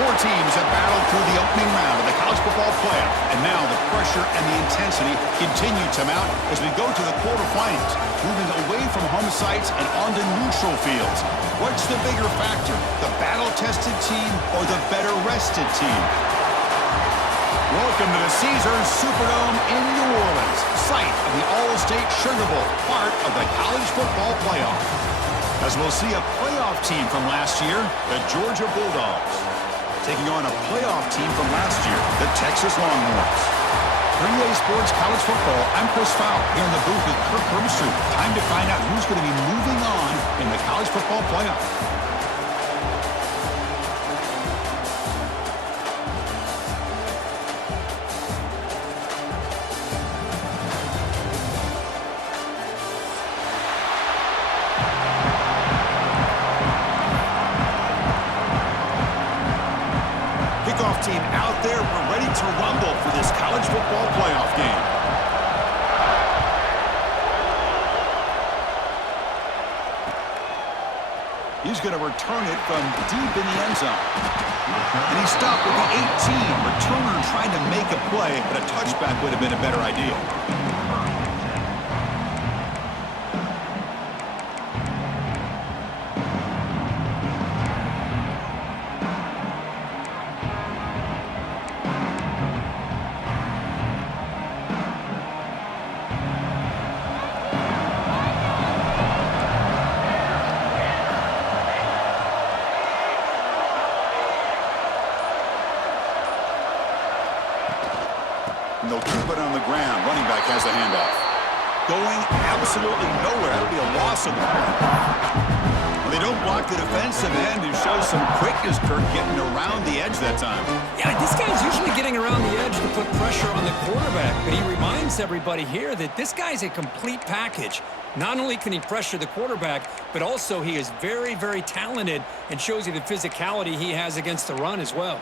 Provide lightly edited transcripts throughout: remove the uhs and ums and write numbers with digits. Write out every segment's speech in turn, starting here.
Four teams have battled through the opening round of the college football playoff, and now the pressure and the intensity continue to mount as we go to the quarterfinals, moving away from home sites and onto neutral fields. What's the bigger factor, the battle-tested team or the better-rested team? Welcome to the Caesars Superdome in New Orleans, site of the All-State Sugar Bowl, part of the college football playoff. As we'll see a playoff team from last year, the Georgia Bulldogs, taking on a playoff team from last year, the Texas Longhorns. For EA Sports College Football, I'm Chris Fowler here in the booth with Kirk Herbstreit. Time to find out who's going to be moving on in the college football playoff. Team out there, we're ready to rumble for this college football playoff game. He's going to return it from deep in the end zone. And he stopped with the 18. Returner trying to make a play, but a touchback would have been a better idea. And they'll keep it on the ground. Running back has the handoff. Going absolutely nowhere. It'll be a loss of the play. Well, they don't block the defensive end and show some quickness, Kirk, getting around the edge that time. Yeah, this guy's usually getting around the edge to put pressure on the quarterback, but he reminds everybody here that this guy's a complete package. Not only can he pressure the quarterback, but also he is very, very talented and shows you the physicality he has against the run as well.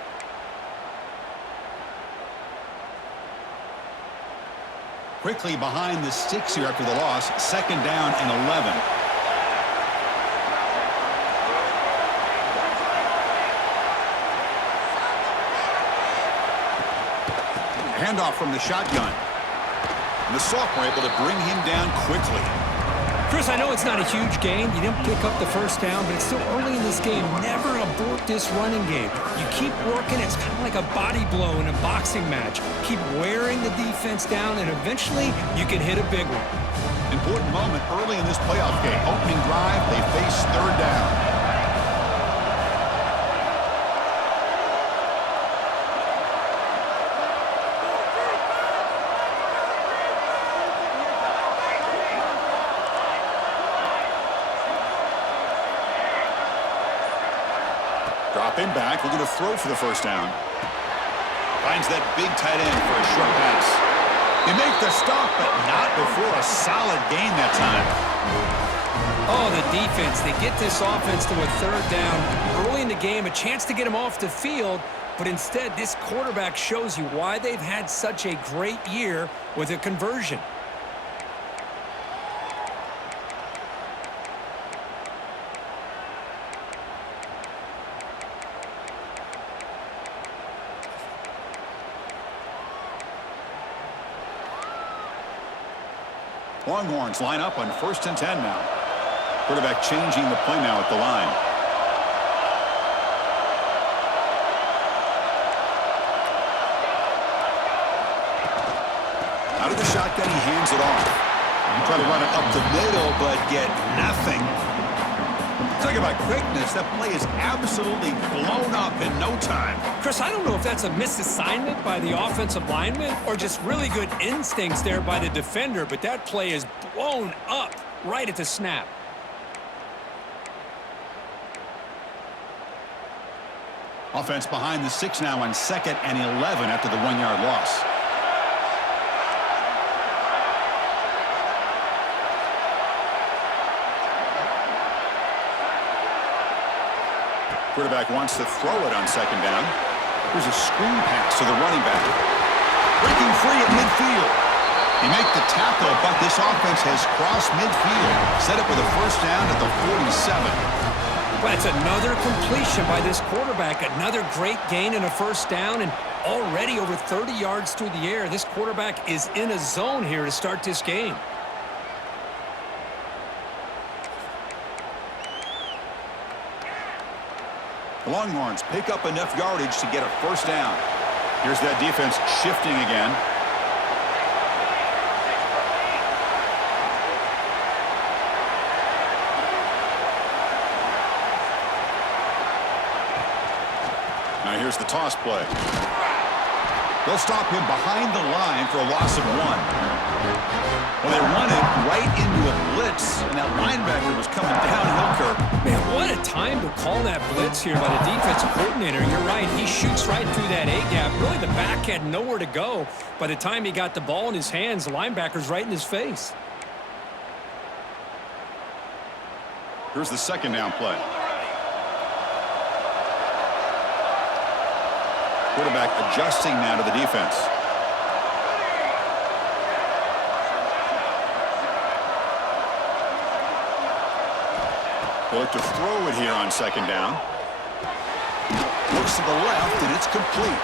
Quickly behind the sticks here after the loss. Second down and 11. Handoff from the shotgun. And the sophomore able to bring him down quickly. Chris, I know it's not a huge gain. You didn't pick up the first down, but it's still early in this game. Never abort this running game. You keep working. It's kind of like a body blow in a boxing match. Keep wearing the defense down, and eventually you can hit a big one. Important moment early in this playoff game. Opening drive, they face third down. Dropping back, looking to throw for the first down. Finds that big tight end for a short pass. They make the stop, but not before a solid gain that time. Oh, the defense. They get this offense to a third down. Early in the game, a chance to get him off the field, but instead this quarterback shows you why they've had such a great year with a conversion. Longhorns line up on 1st and 10 now. Quarterback changing the play now at the line. Out of the shotgun, he hands it off. Try to run it up the middle, but get nothing. Talk about quickness. That play is absolutely blown up in no time. Chris, I don't know if that's a misassignment by the offensive lineman or just really good instincts there by the defender, but that play is blown up right at the snap. Offense behind the 6 now on 2nd and 11 after the 1-yard loss. Quarterback wants to throw it on 2nd down. Here's a screen pass to the running back. Breaking free at midfield. He make the tackle, but this offense has crossed midfield. Set up with a first down at the 47. Well, that's another completion by this quarterback. Another great gain and a first down, and already over 30 yards through the air. This quarterback is in a zone here to start this game. The Longhorns pick up enough yardage to get a first down. Here's that defense shifting again. Now here's the toss play. They'll stop him behind the line for a loss of 1. Well, they run it right into a blitz, and that linebacker was coming downhill, Kirk. Man, what a time to call that blitz here by the defensive coordinator. You're right. He shoots right through that A-gap. Really, the back had nowhere to go. By the time he got the ball in his hands, the linebacker's right in his face. Here's the second down play. Quarterback adjusting now to the defense. They look to throw it here on second down. Looks to the left, and it's complete.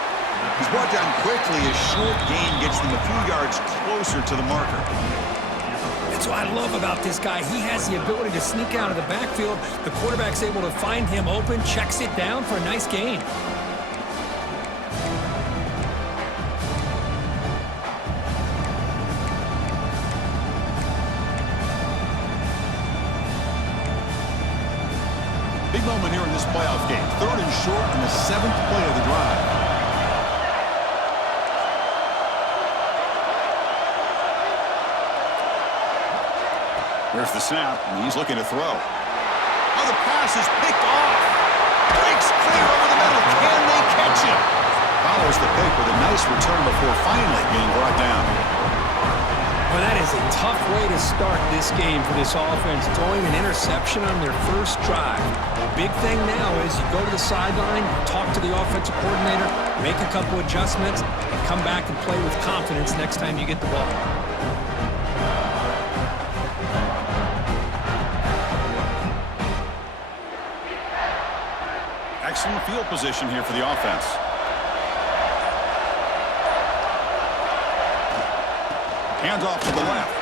He's brought down quickly. A short gain gets them a few yards closer to the marker. That's what I love about this guy. He has the ability to sneak out of the backfield. The quarterback's able to find him open, checks it down for a nice gain. Big moment here in this playoff game. 3rd and short in the 7th play of the drive. There's the snap, and he's looking to throw. Oh, the pass is picked off. Breaks clear over the middle. Can they catch him? Follows the pick with a nice return before finally being brought down. Well, that is a tough way to start this game for this offense, throwing an interception on their first drive. Big thing now is you go to the sideline, talk to the offensive coordinator, make a couple adjustments, and come back and play with confidence next time you get the ball. Excellent field position here for the offense. Hands off to the left.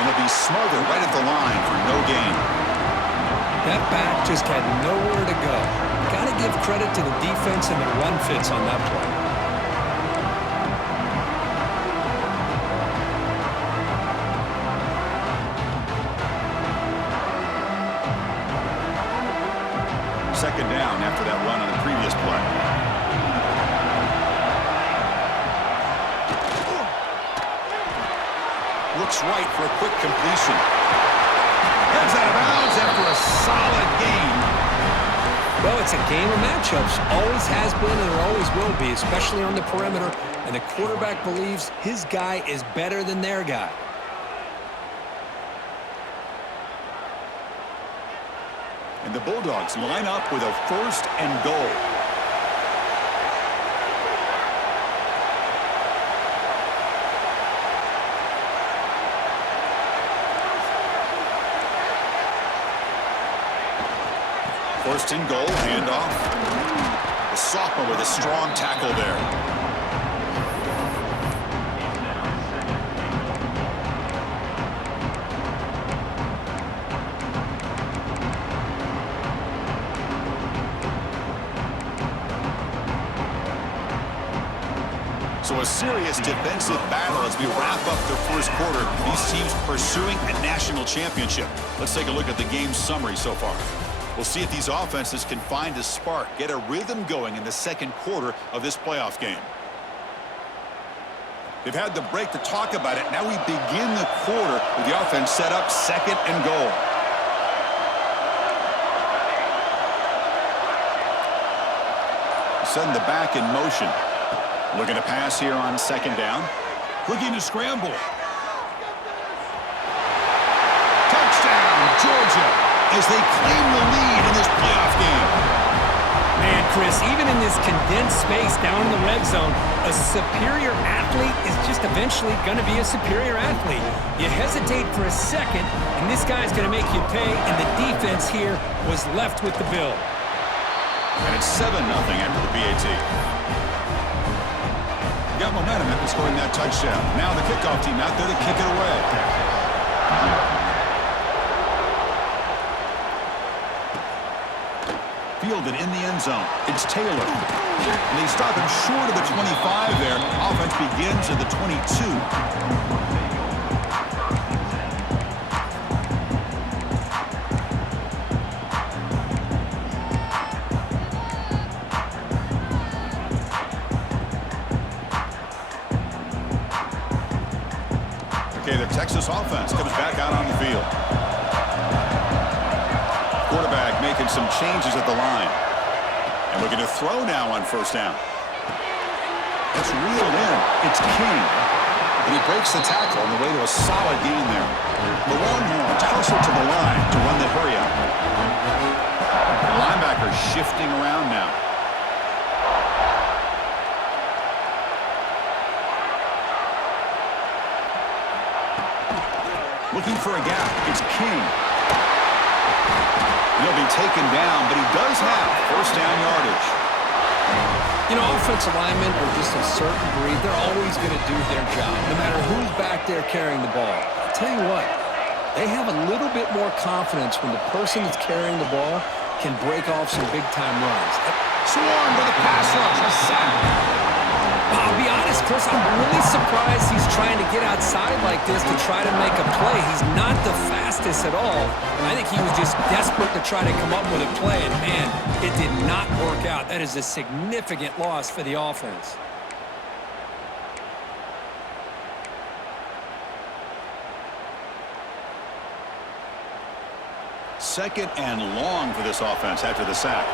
And it'll be smothered right at the line for no gain. That back just had nowhere to go. Got to give credit to the defense and the run fits on that play. Second down after that run on the previous play. Looks right for a quick completion. Heads out of bounds after a solid gain. Well, it's a game of matchups. Always has been and it always will be, especially on the perimeter. And the quarterback believes his guy is better than their guy. And the Bulldogs line up with a 1st and goal. First and goal, handoff. The sophomore with a strong tackle there. So a serious defensive battle as we wrap up the first quarter. These teams pursuing a national championship. Let's take a look at the game summary so far. We'll see if these offenses can find a spark, get a rhythm going in the second quarter of this playoff game. They've had the break to talk about it. Now we begin the quarter with the offense set up 2nd and goal. Setting the back in motion. Looking to pass here on 2nd down. Looking to scramble. Touchdown, Georgia, as they claim the lead in this playoff game. Man, Chris, even in this condensed space down in the red zone, a superior athlete is just eventually going to be a superior athlete. You hesitate for a second, and this guy's going to make you pay, and the defense here was left with the bill. And it's 7-0 after the PAT. Got momentum after scoring that touchdown. Now the kickoff team out there to kick it away. Fielded in the end zone. It's Taylor. And they stop him short of the 25 there. Offense begins at the 22. Okay, the Texas offense comes back out on the field. Quarterback making some changes at the line. And looking to throw now on first down. It's reeled in. It's King. And he breaks the tackle on the way to a solid gain there. The Longhorns hustle to the line to run the hurry up. The linebacker shifting around now. Looking for a gap. It's King. He'll be taken down, but he does have first down yardage. You know, offensive linemen are just a certain breed. They're always going to do their job, no matter who's back there carrying the ball. I'll tell you what, they have a little bit more confidence when the person that's carrying the ball can break off some big-time runs. Swarm with a pass rush. A sack. I'll be honest, Chris, I'm really surprised he's trying to get outside like this to try to make a play. He's not the fastest at all. I think he was just desperate to try to come up with a play, and man, it did not work out. That is a significant loss for the offense. Second and long for this offense after the sack.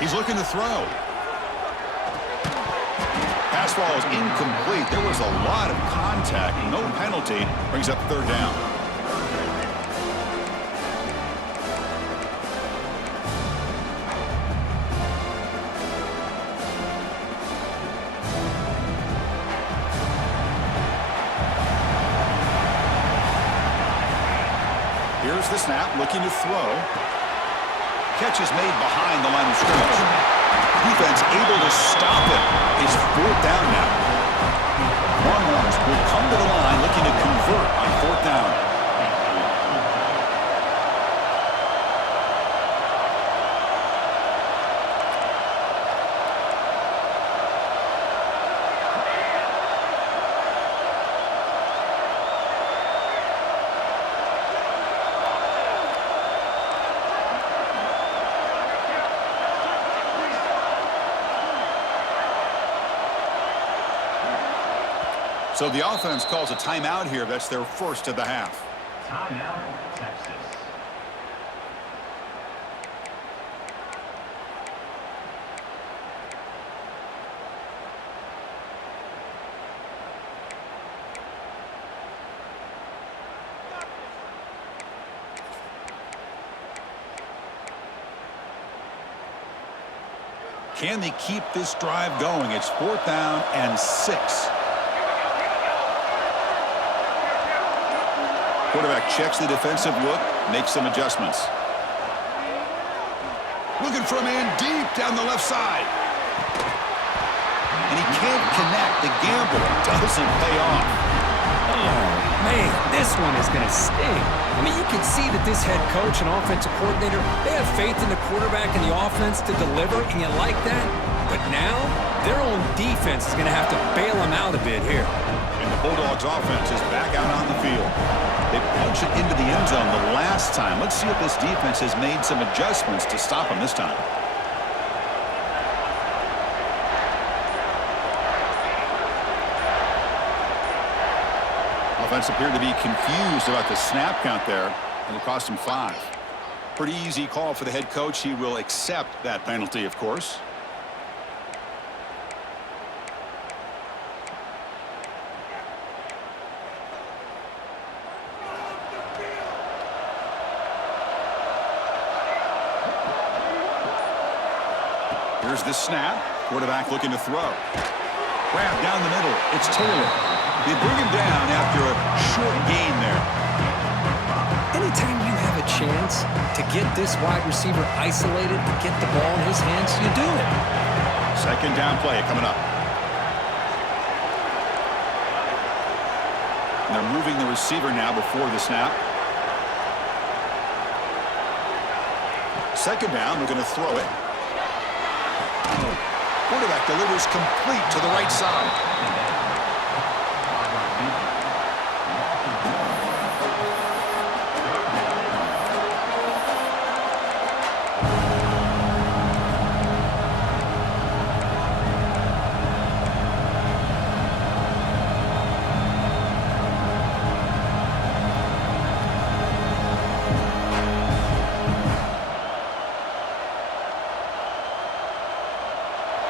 He's looking to throw. Pass ball is incomplete. There was a lot of contact. No penalty. Brings up third down. Here's the snap, looking to throw. Catch is made behind the line of scrimmage. Defense able to stop it. It's fourth down now. Longhorns will come to the line looking to convert on fourth down. So the offense calls a timeout here. That's their first of the half. Timeout, Texas. Can they keep this drive going? It's fourth down and 6. Quarterback checks the defensive look, makes some adjustments. Looking for a man deep down the left side. And he can't connect. The gamble doesn't pay off. Oh, man, this one is going to sting. I mean, you can see that this head coach and offensive coordinator, they have faith in the quarterback and the offense to deliver, and you like that. But now, their own defense is going to have to bail them out a bit here. And the Bulldogs offense is back out on the field. They punch it into the end zone the last time. Let's see if this defense has made some adjustments to stop them this time. Offense appeared to be confused about the snap count there, and it cost him 5. Pretty easy call for the head coach. He will accept that penalty, of course. Here's the snap. Quarterback looking to throw. Grab down the middle. It's Taylor. They bring him down after a short gain there. Anytime you have a chance to get this wide receiver isolated, to get the ball in his hands, you do it. Second down play coming up. And they're moving the receiver now before the snap. Second down, we're going to throw it. Quarterback delivers complete to the right side.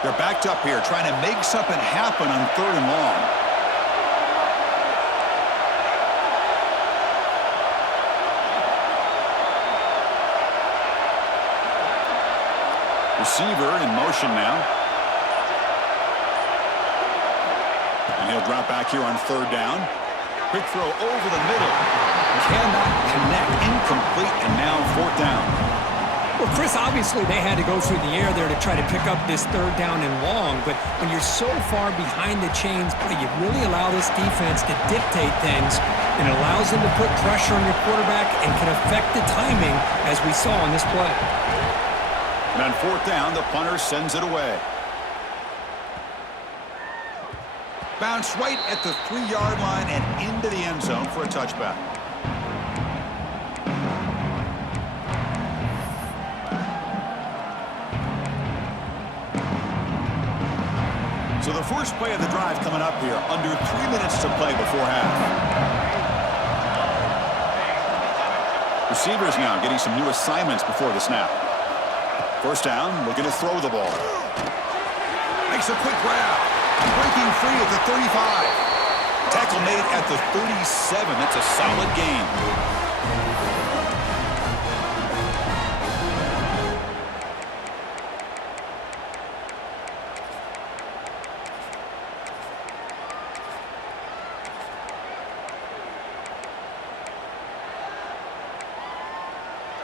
They're backed up here, trying to make something happen on 3rd and long. Receiver in motion now. And he'll drop back here on 3rd down. Quick throw over the middle. Cannot connect. Incomplete, and now 4th down. Well, Chris, obviously they had to go through the air there to try to pick up this 3rd down and long, but when you're so far behind the chains, boy, you really allow this defense to dictate things, and it allows them to put pressure on your quarterback and can affect the timing, as we saw on this play. And on 4th down, the punter sends it away. Bounce right at the 3-yard line and into the end zone for a touchback. So the first play of the drive coming up here, under 3 minutes to play before half. Receivers now getting some new assignments before the snap. First down, looking to throw the ball. Makes a quick grab. Breaking free at the 35. Tackle made at the 37. That's a solid gain.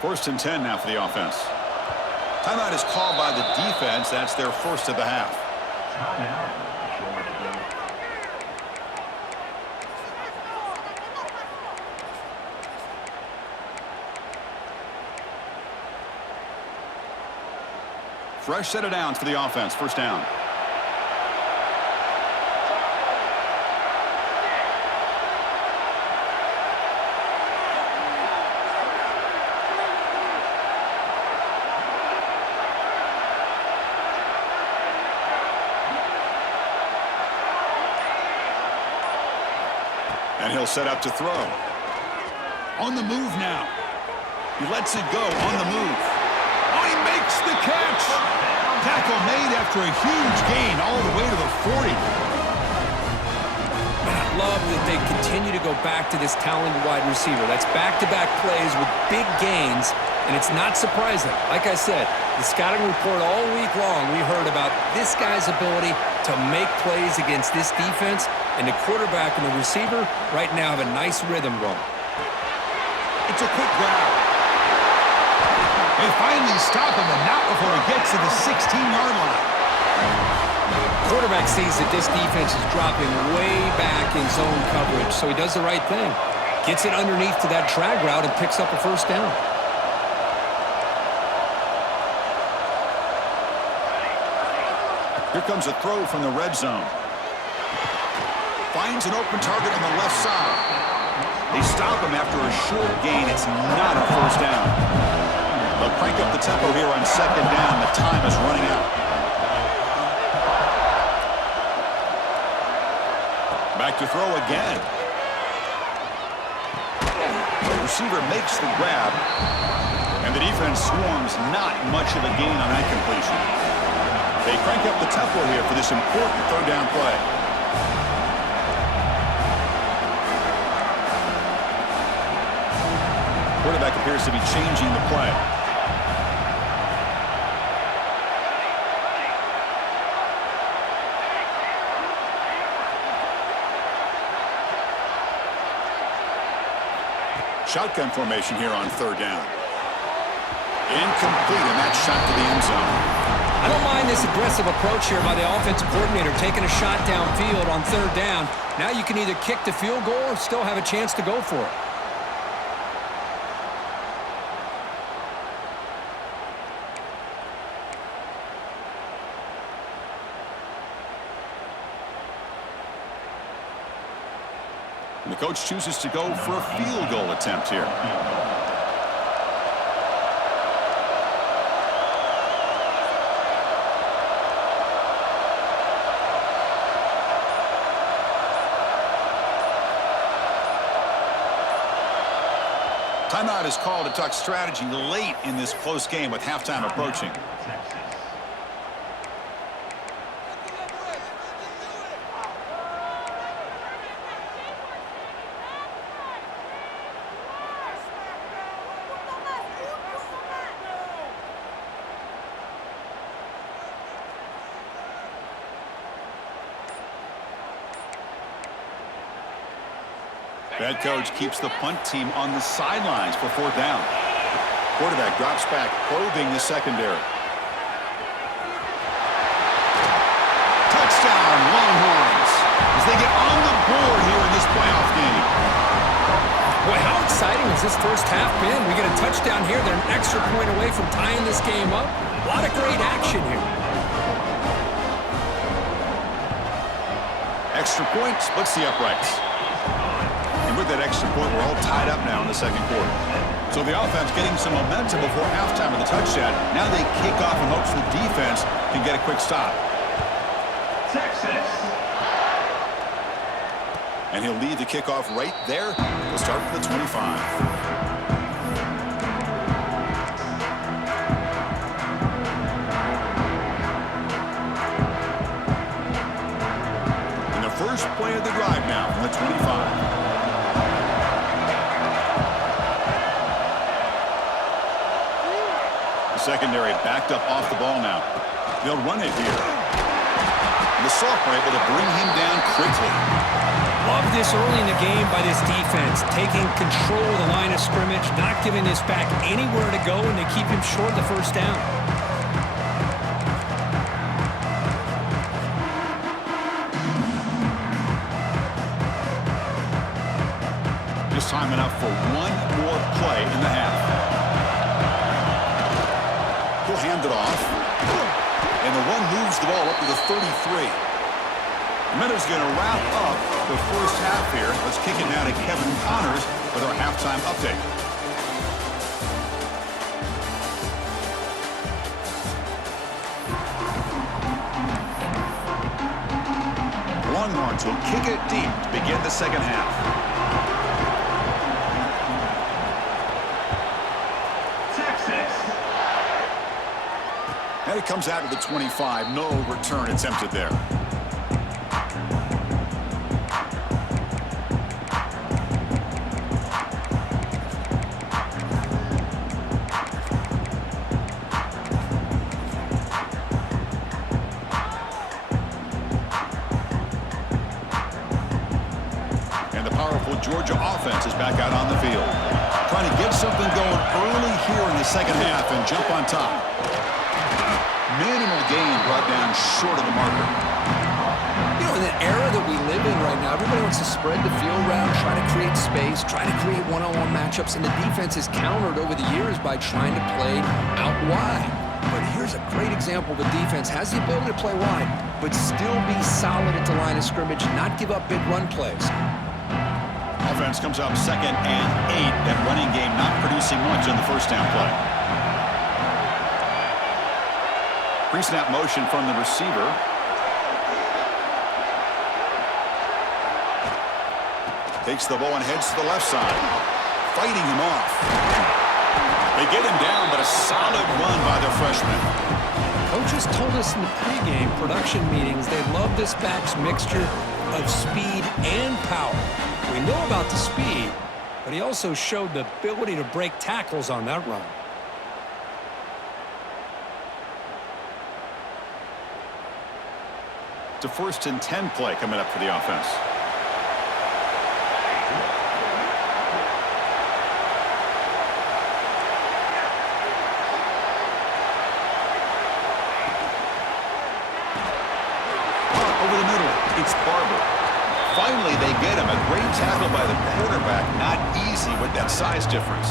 First and 10 now for the offense. Timeout is called by the defense. That's their first of the half. Fresh set of downs for the offense. First down. And he'll set up to throw. On the move now. He lets it go on the move. Oh, he makes the catch. Tackle made after a huge gain all the way to the 40. And I love that they continue to go back to this talented wide receiver. That's back-to-back plays with big gains, and it's not surprising. Like I said, the scouting report all week long, we heard about this guy's ability to make plays against this defense, and the quarterback and the receiver right now have a nice rhythm going. It's a quick grab. They finally stop him, and not before he gets to the 16-yard line. Quarterback sees that this defense is dropping way back in zone coverage, so he does the right thing. Gets it underneath to that drag route and picks up a first down. Here comes a throw from the red zone. Finds an open target on the left side. They stop him after a short gain. It's not a first down. They'll crank up the tempo here on second down. The time is running out. Back to throw again. The receiver makes the grab, and the defense swarms. Not much of a gain on that completion. They crank up the tempo here for this important third down play. Quarterback appears to be changing the play. Shotgun formation here on third down. Incomplete, and that shot to the end zone. I don't mind this aggressive approach here by the offensive coordinator, taking a shot downfield on third down. Now you can either kick the field goal or still have a chance to go for it. And the coach chooses to go for a field goal attempt here. Timeout is called to talk strategy late in this close game with halftime approaching. Head coach keeps the punt team on the sidelines for fourth down. Quarterback drops back, probing the secondary. Touchdown, Longhorns, as they get on the board here in this playoff game. Boy, how exciting has this first half been? We get a touchdown here. They're an extra point away from tying this game up. A lot of great action here. Extra point splits the uprights. And with that extra point, we're all tied up now in the second quarter. So the offense getting some momentum before halftime with the touchdown. Now they kick off in hopes the defense can get a quick stop. Texas. And he'll lead the kickoff right there. We'll start from the 25. First play of the drive now from the 25. The secondary backed up off the ball now. They'll run it here. And the sophomore able to bring him down quickly. Love this early in the game by this defense, taking control of the line of scrimmage, not giving this back anywhere to go, and they keep him short the first down. Time enough for one more play in the half. He'll hand it off. And the one moves the ball up to the 33. Minnows going to wrap up the first half here. Let's kick it now to Kevin Connors with our halftime update. Longhorns will kick it deep to begin the second half. And it comes out of the 25. No return attempted there. And the powerful Georgia offense is back out on the field. Trying to get something going early here in the second half and jump on top. Minimal gain brought down short of the marker. You know, in the era that we live in right now, everybody wants to spread the field around, try to create space, try to create one-on-one matchups, and the defense is countered over the years by trying to play out wide. But here's a great example. The defense has the ability to play wide, but still be solid at the line of scrimmage, not give up big run plays. Offense comes up 2nd and 8. That running game not producing much on the first down play. Pre-snap motion from the receiver. Takes the ball and heads to the left side. Fighting him off. They get him down, but a solid run by the freshman. Coaches told us in the pregame production meetings they love this back's mixture of speed and power. We know about the speed, but he also showed the ability to break tackles on that run. It's a 1st and 10 play coming up for the offense. It's Barber. Finally, they get him. A great tackle by the quarterback. Not easy with that size difference.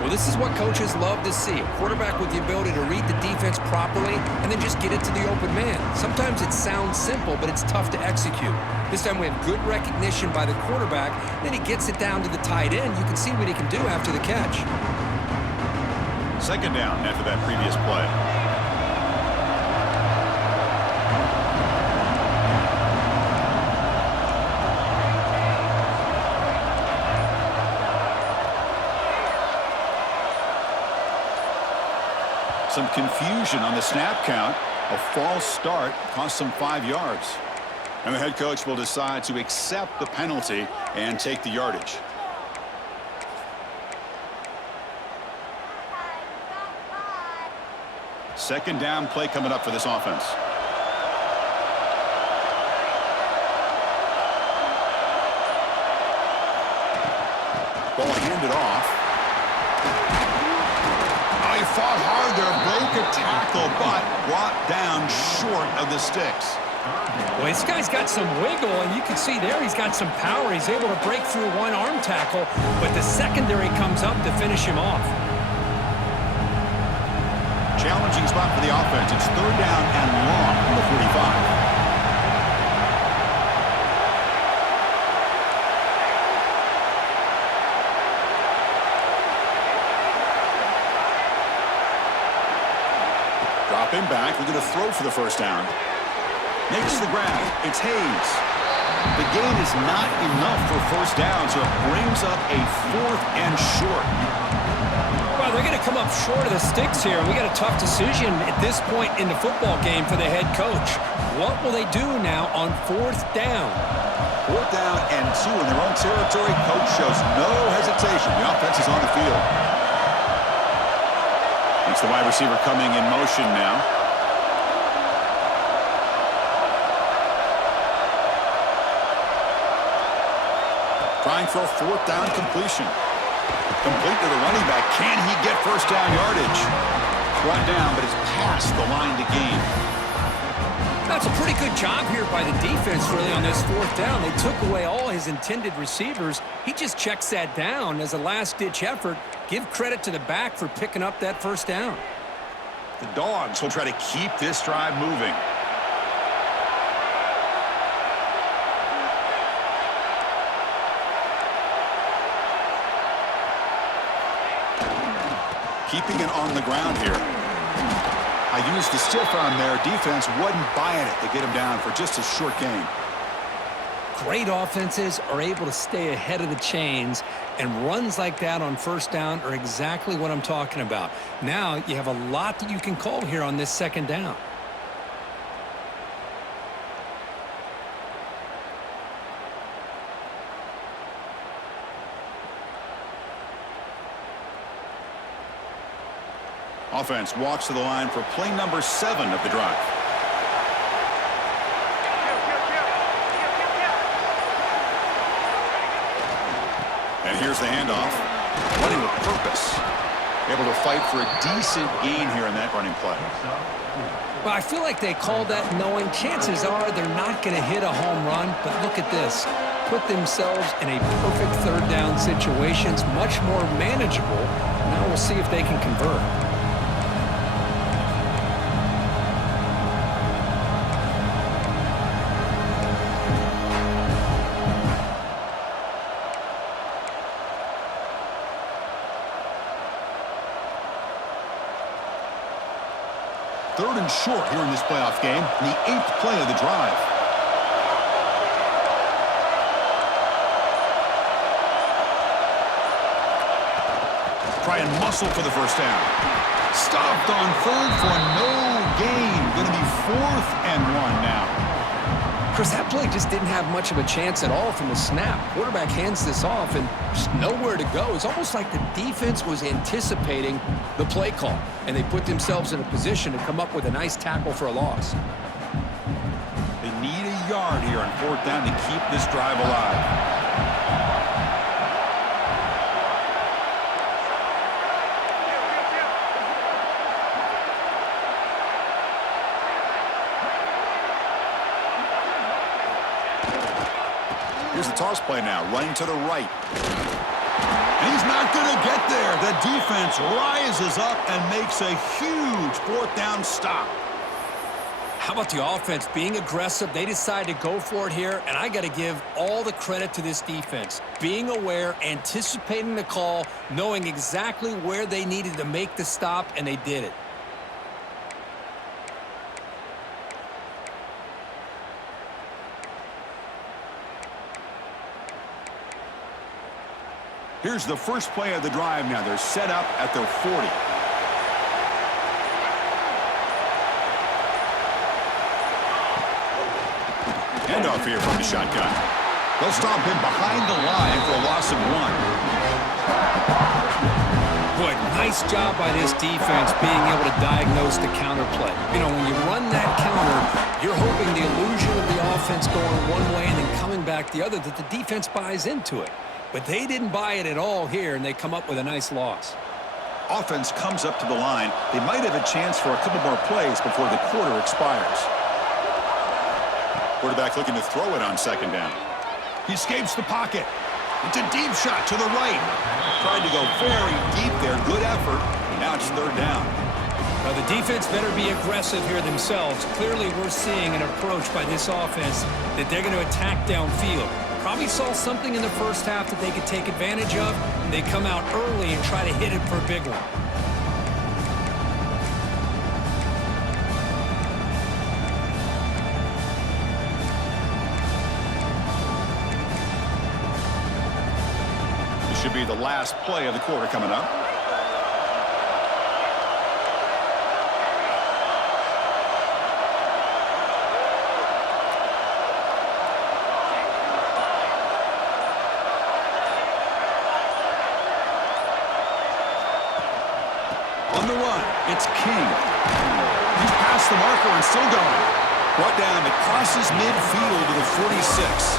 Well, this is what coaches love to see. A quarterback with the ability to read the defense properly and then just get it to the open man. Sometimes it sounds simple, but it's tough to execute. This time we have good recognition by the quarterback. Then he gets it down to the tight end. You can see what he can do after the catch. Second down after that previous play. Some confusion on the snap count. A false start cost them 5 yards. And the head coach will decide to accept the penalty and take the yardage. Second down play coming up for this offense. Ball handed off. He fought hard there, broke a tackle, but brought down short of the sticks. Well, this guy's got some wiggle, and you can see there he's got some power. He's able to break through one arm tackle, but the secondary comes up to finish him off. Challenging spot for the offense. It's third down and long from the 45. Him back. We're going to throw for the first down. Makes the grab. It's Hayes. The gain is not enough for first down, so it brings up a fourth and short. Well, they're going to come up short of the sticks here. We got a tough decision at this point in the football game for the head coach. What will they do now on fourth down? Fourth down and 2 in their own territory. Coach shows no hesitation. The offense is on the field. It's the wide receiver coming in motion now. Trying for a fourth down completion. Complete to the running back. Can he get first down yardage? Brought down, but it's past the line to gain. That's a pretty good job here by the defense, really, on this fourth down. They took away all his intended receivers. He just checks that down as a last-ditch effort. Give credit to the back for picking up that first down. The Dogs will try to keep this drive moving. Keeping it on the ground here. I used the stiff arm there. Defense wasn't buying it to get him down for just a short gain. Great offenses are able to stay ahead of the chains, and runs like that on first down are exactly what I'm talking about. Now you have a lot that you can call here on this second down. Offense walks to the line for play number 7 of the drive. And here's the handoff. Running with purpose. Able to fight for a decent gain here in that running play. Well, I feel like they called that knowing chances are they're not going to hit a home run, but look at this. Put themselves in a perfect third down situation. It's much more manageable. Now we'll see if they can convert. Third and short here in this playoff game, the 8th play of the drive. Try and muscle for the first down. Stopped on third for no gain. Going to be 4th and 1 now. Chris, that play just didn't have much of a chance at all from the snap. Quarterback hands this off and just nowhere to go. It's almost like the defense was anticipating the play call, and they put themselves in a position to come up with a nice tackle for a loss. They need a yard here on 4th down to keep this drive alive. Here's the toss play now, running to the right. And he's not going to get there. The defense rises up and makes a huge fourth down stop. How about the offense being aggressive? They decide to go for it here, and I got to give all the credit to this defense. Being aware, anticipating the call, knowing exactly where they needed to make the stop, and they did it. Here's the first play of the drive now. They're set up at their 40. Handoff here from the shotgun. They'll stop him behind the line for a loss of 1. Boy, nice job by this defense being able to diagnose the counter play. You know, when you run that counter, you're hoping the illusion of the offense going one way and then coming back the other, that the defense buys into it. But they didn't buy it at all here, and they come up with a nice loss. Offense comes up to the line. They might have a chance for a couple more plays before the quarter expires. Quarterback looking to throw it on second down. He escapes the pocket. It's a deep shot to the right. Tried to go very deep there. Good effort. And now it's third down. Now, the defense better be aggressive here themselves. Clearly, we're seeing an approach by this offense that they're going to attack downfield. Probably saw something in the first half that they could take advantage of, and they come out early and try to hit it for a big one. This should be the last play of the quarter coming up. On the run, it's King. He's past the marker and still going. Brought down, it crosses midfield to the 46.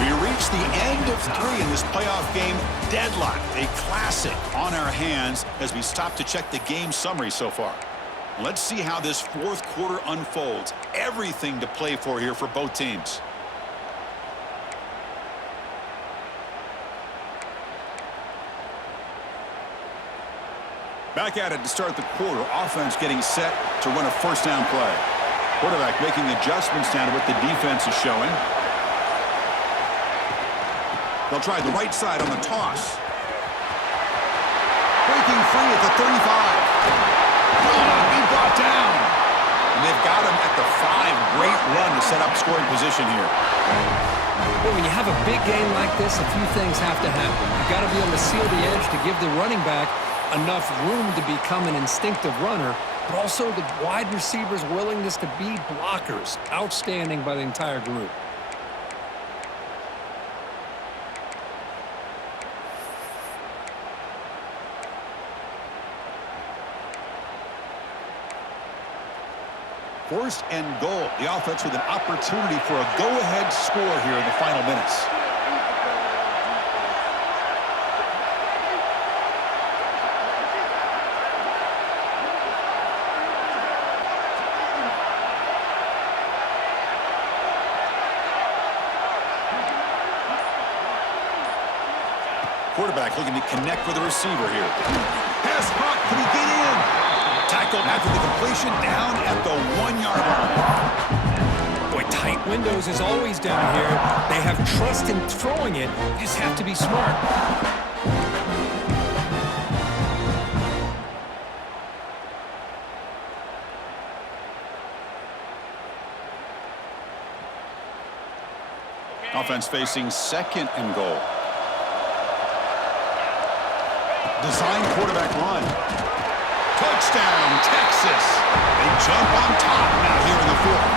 We reach the end of 3 in this playoff game. Deadlock, a classic on our hands as we stop to check the game summary so far. Let's see how this fourth quarter unfolds. Everything to play for here for both teams. Back at it to start the quarter. Offense getting set to run a first down play. Quarterback making adjustments down to what the defense is showing. They'll try the right side on the toss. Breaking free at the 35. Will not be brought down. And they've got him at the 5. Great run to set up scoring position here. Well, when you have a big game like this, a few things have to happen. You've got to be able to seal the edge to give the running back enough room to become an instinctive runner, but also the wide receivers' willingness to be blockers. Outstanding by the entire group. First and goal. The offense with an opportunity for a go-ahead score here in the final minutes. Quarterback looking to connect with the receiver here. Pass caught. Can he get in? Tackle after the completion down at the 1-yard line. Boy, tight windows is always down here. They have trust in throwing it. You just have to be smart. Offense facing second and goal. Design quarterback run. Touchdown, Texas. They jump on top now here in the fourth.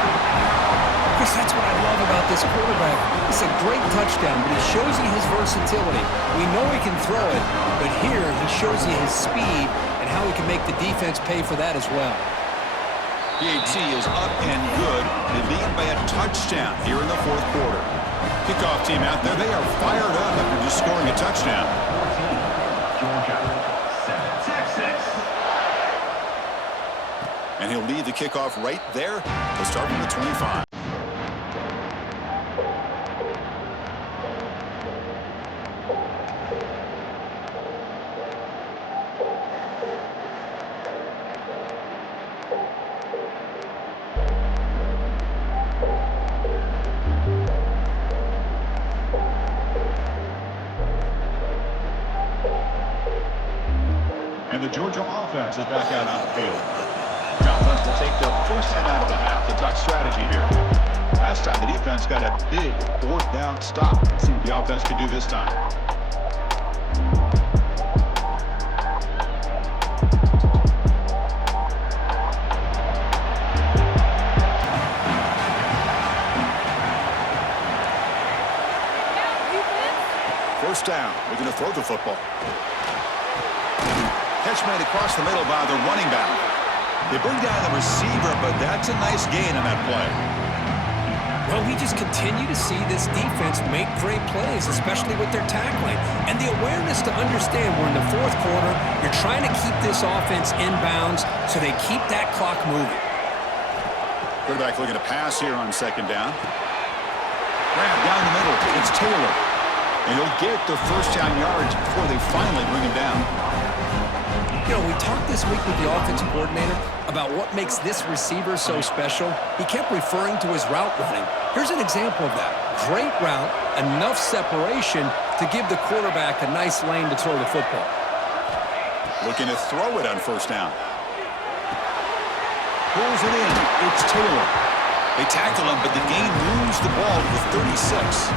Chris, that's what I love about this quarterback. It's a great touchdown, but he shows you his versatility. We know he can throw it, but here he shows you his speed and how he can make the defense pay for that as well. PAT is up and good. They lead by a touchdown here in the fourth quarter. Kickoff team out there, they are fired up after just scoring a touchdown. And he'll lead the kickoff right there. He'll start from the 25. the Georgia offense is back out on the field. The offense will take the first hand out of the half to talk strategy here. Last time the defense got a big fourth down stop. Let's see what the offense can do this time. First down. We're going to throw the football. Catch made across the middle by the running back. They bring down the receiver, but that's a nice gain on that play. Well, we just continue to see this defense make great plays, especially with their tackling. And the awareness to understand we're in the fourth quarter, you're trying to keep this offense in bounds so they keep that clock moving. Quarterback looking to pass here on second down. Grab down the middle. It's Taylor. And he'll get the first down yards before they finally bring him down. You know, we talked this week with the offensive coordinator about what makes this receiver so special. He kept referring to his route running. Here's an example of that. Great route, enough separation to give the quarterback a nice lane to throw the football. Looking to throw it on first down. Pulls it in. It's Taylor. They tackle him, but the gain moves the ball to the 36.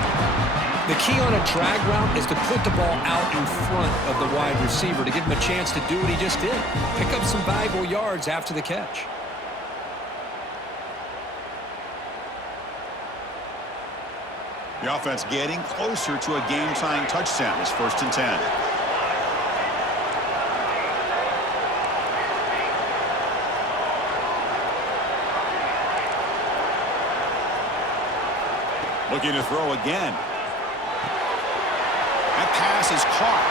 The key on a drag route is to put the ball out in front of the wide receiver to give him a chance to do what he just did. Pick up some valuable yards after the catch. The offense getting closer to a game-tying touchdown. It's 1st and 10. Looking to throw again. That pass is caught.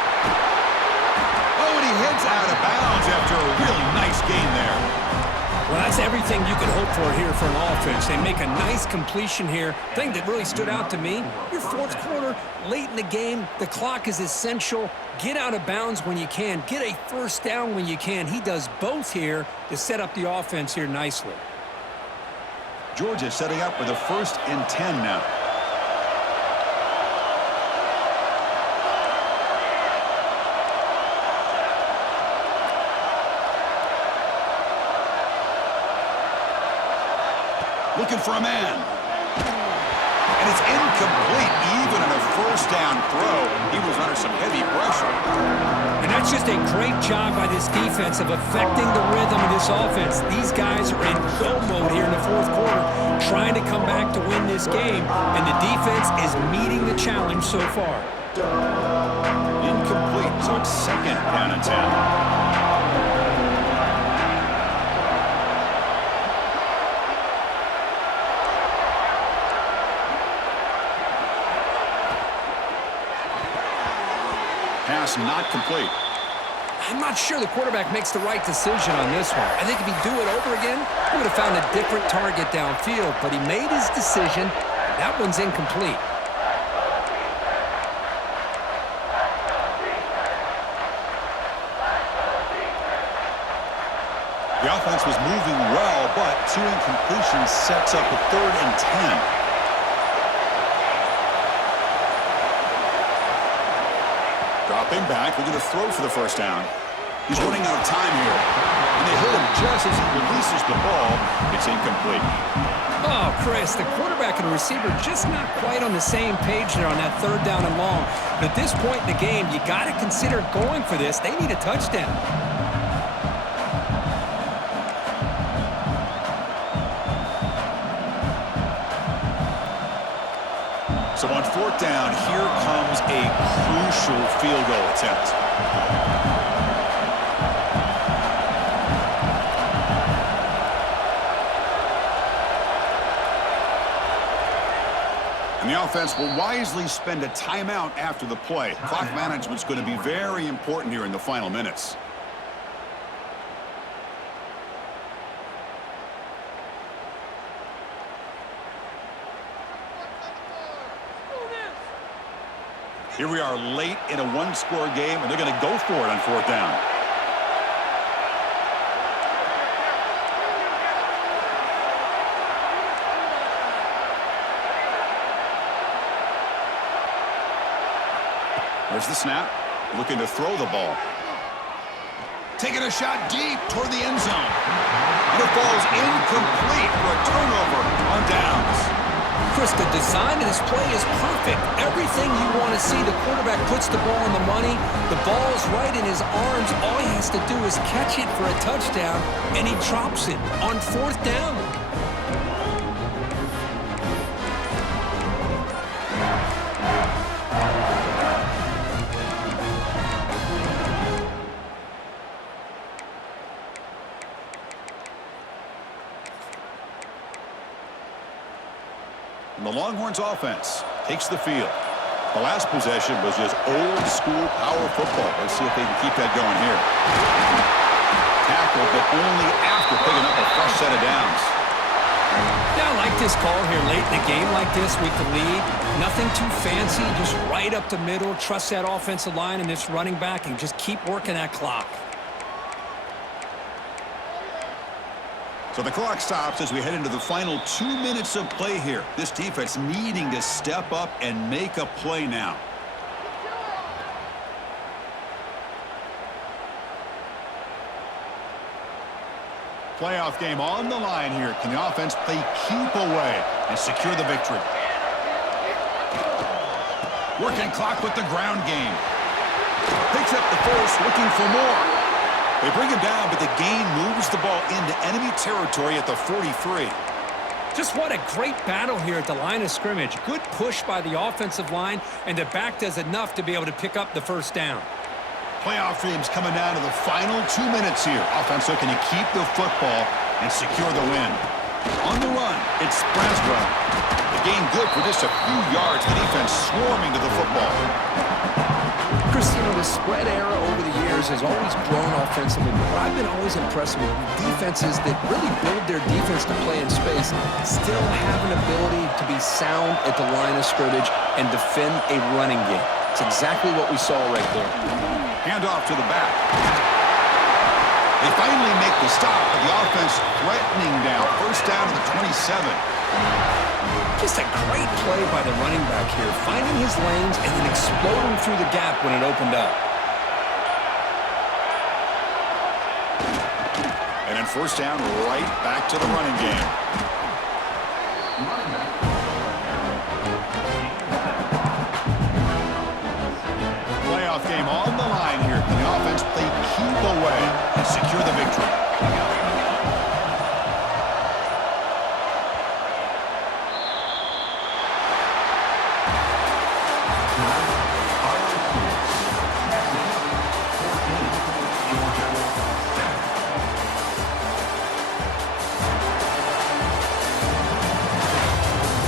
Oh, and he heads out of bounds after a really nice gain there. Well, that's everything you can hope for here for an offense. They make a nice completion here. Thing that really stood out to me, your fourth quarter, late in the game, the clock is essential. Get out of bounds when you can. Get a first down when you can. He does both here to set up the offense here nicely. Georgia setting up for the 1st and 10 now. Looking for a man. And it's incomplete. Even on a first down throw, he was under some heavy pressure. And that's just a great job by this defense of affecting the rhythm of this offense. These guys are in go mode here in the fourth quarter, trying to come back to win this game. And the defense is meeting the challenge so far. Incomplete. So it's 2nd down and 10. Pass not complete. I'm not sure the quarterback makes the right decision on this one. I think if he'd do it over again, he would have found a different target downfield, but he made his decision. That one's incomplete. The offense was moving well, but 2 incompletions sets up a 3rd and 10. Dropping back, we're going to throw for the first down. He's running out of time here. And they hit him just as he releases the ball. It's incomplete. Oh, Chris, the quarterback and the receiver just not quite on the same page there on that 3rd down and long. But at this point in the game, you got to consider going for this. They need a touchdown. So on 4th down, here comes a crucial field goal attempt. And the offense will wisely spend a timeout after the play. Clock management's going to be very important here in the final minutes. Here we are late in a one-score game, and they're going to go for it on 4th down. There's the snap. Looking to throw the ball. Taking a shot deep toward the end zone. And it falls incomplete for a turnover on downs. Chris, the design of this play is perfect. Everything you want to see. The quarterback puts the ball on the money. The ball's right in his arms. All he has to do is catch it for a touchdown, and he drops it on 4th down. The Longhorns offense takes the field. The last possession was just old school power football. Let's see if they can keep that going here. Tackle, but only after picking up a fresh set of downs. Yeah, I like this call here late in the game like this with the lead. Nothing too fancy, just right up the middle. Trust that offensive line and this running back and just keep working that clock. So the clock stops as we head into the final 2 minutes of play here. This defense needing to step up and make a play now. Playoff game on the line here. Can the offense play keep away and secure the victory? Working clock with the ground game. Picks up the first, looking for more. They bring him down, but the gain moves the ball into enemy territory at the 43. Just what a great battle here at the line of scrimmage. Good push by the offensive line, and the back does enough to be able to pick up the first down. Playoff dreams coming down to the final 2 minutes here. Offense looking to keep the football and secure the win. On the run, it's Braswell. The gain good for just a few yards. The defense swarming to the football. Chris, you know, the spread era over the years has always grown offensively, but I've been always impressed with defenses that really build their defense to play in space, still have an ability to be sound at the line of scrimmage and defend a running game. It's exactly what we saw right there. Handoff to the back. They finally make the stop, but the offense threatening down. First down to the 27. Just a great play by the running back here, finding his lanes and then exploding through the gap when it opened up. And then first down, right back to the running game. Playoff game on the line here. Can the offense play keep away and secure the victory?